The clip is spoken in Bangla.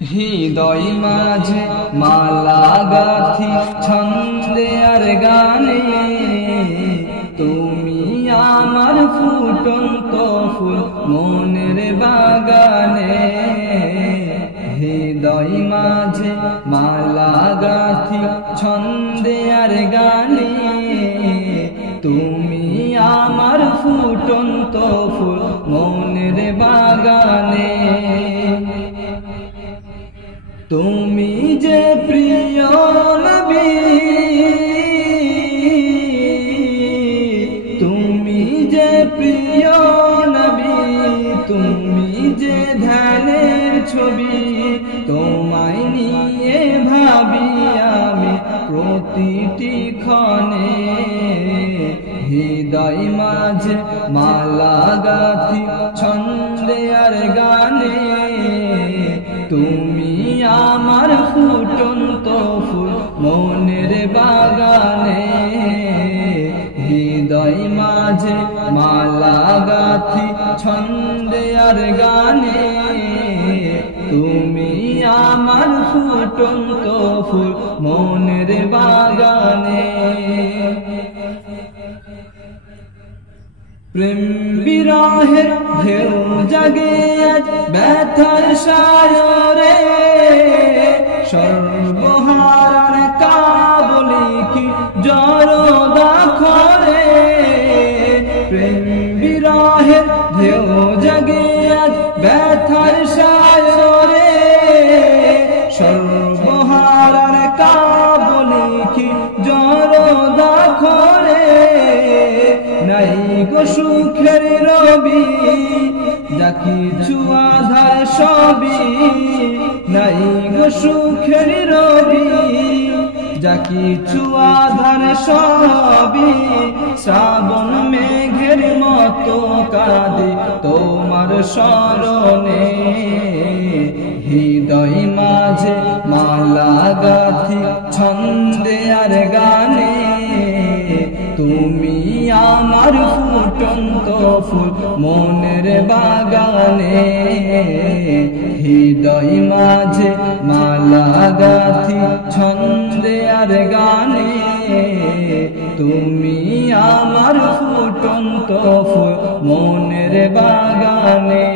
হৃদয় মাঝে মালা গাথি ছন্দে আর গানে, তুমি আমার ফুটন্ত ফুল মনের বাগানে। হৃদয় মাঝে মালা গাথি ছন্দে আর গানে, তুমি আমার ফুটন্ত ফুল মনের বাগানে। তুমি যে প্রিয় নবী, তুমি যে প্রিয় নবী, তুমি যে ধ্যানের ছবি, তোমায় নিয়ে ভাবি আমি প্রতিটি ক্ষণে। হৃদয় মাঝে মালা গাথি ছন্দে আর গানে, তুমি আমার ফুটন্ত ফুল মনের বাগানে। হৃদয় মাঝে মালা গাথি ছন্দে আর গানে, তুমি আমার ফুটন্ত ফুল মনের বাগানে। প্রেম বিরহের ঢেউ জাগে আজ ব্যথার সাগরে, সর্বহারার কাবলি কি জড়দা খরে। প্রেম বিরহের ঢেউ জাগে আজ ব্যথার সাগরে, সর্বহারার কাবলি কি জড়দা খরে। নাই গো সুখের রবি, যা কিছু আধার সবই, নাই গো সুখের রবি, যা কিছু আধার সবই। শ্রাবণ মেঘের মতো কাঁদে তোমার স্মরণে। হৃদয় মাঝে মালা গাথি ছন্দে আর গানে, তুমি আমার ফুটন্ত ফুল মনের বাগানে। হৃদয় মাঝে মালা গাথি ছন্দে আর গানে, তুমি আমার ফুটন্ত ফুল মনের বাগানে।